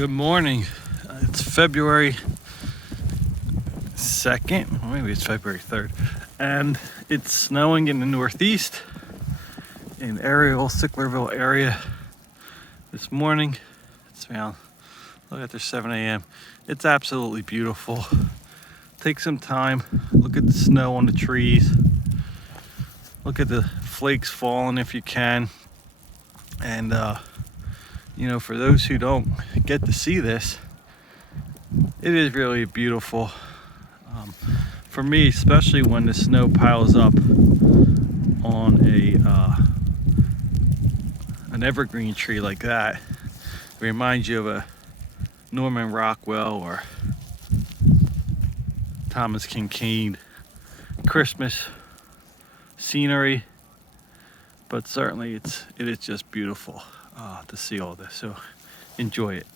Good morning. It's February 2nd, or maybe it's February 3rd, and it's snowing in the Northeast in Ariel, Sicklerville area this morning. It's around, look after 7 a.m. It's absolutely beautiful. Take some time, look at the snow on the trees, look at the flakes falling if you can, and for those who don't get to see this, it is really beautiful. For me, especially when the snow piles up on an evergreen tree like that, it reminds you of a Norman Rockwell or Thomas Kincaid Christmas scenery. But certainly it is just beautiful to see all this, so enjoy it.